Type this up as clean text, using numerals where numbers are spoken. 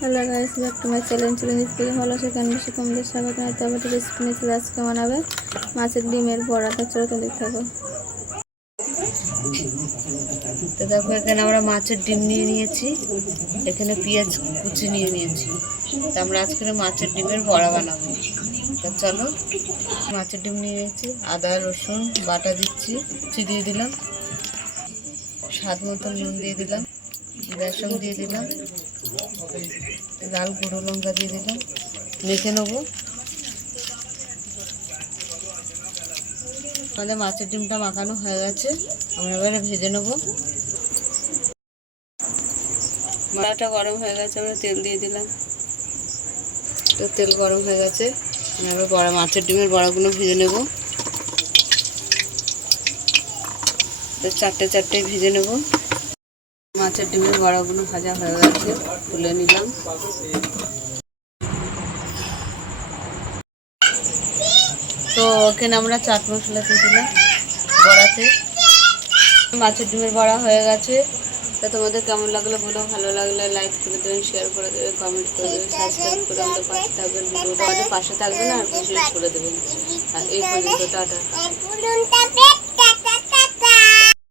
Hello guys, back to my channel থেকে ভালো আছে কেন বেশি তোমাদের স্বাগত জানাতে হবে। রেসিপি নিয়ে চলে আজকে বানাবে মাছের ডিমের বড়া। তো চলো তুমি দেখতে থাকো। তো দেখো এখানে আমরা মাছের ডিম নিয়ে নিয়েছি, এখানে পেঁয়াজ কুচি নিয়ে নিয়েছি। তো আমরা আজকে মাছের ডিমের বড়া বানাবো। তো চলো, মাছের ডিম নিয়ে নিয়েছি, আদা রসুন বাটা দিচ্ছি, কুচি দিয়ে দিলাম, স্বাদ মতো নুন দিয়ে দিলাম, বেসন দিয়ে দিলাম, লাল গুঁড়ো লঙ্কা দিয়ে দিলাম, মেখে নেবো। আমাদের মাছের ডিমটা মাখানো হয়ে গেছে, আমরা এবারে ভেজে নেবো। কড়াটা গরম হয়ে গেছে, আমরা তেল দিয়ে দিলাম। তো তেল গরম হয়ে গেছে, আমরা বড়া মাছের ডিমের বড়াগুলো ভেজে নেব। তো চারটে চারটে ভেজে নেব। মাছের ডিমের বড়াগুলো ভাজা হয়ে গেছে, তুলে নিলাম। তো এখানে আমরা চাট মশলা দিয়ে দিলাম বড়াতে। মাছের ডিমের বড়া হয়ে গেছে। তা তোমাদের কেমন লাগলো বলো, ভালো লাগলে লাইক করে দেবেন, শেয়ার করে দেবেন, কমেন্ট করে দেবেন, সাবস্ক্রাইব করে আমাদের পাশে থাকবেন, ভিডিওটা আমাদের পাশে থাকবেন আর শেয়ার করে দেবেন। আর এই পর্যন্ত টাটা।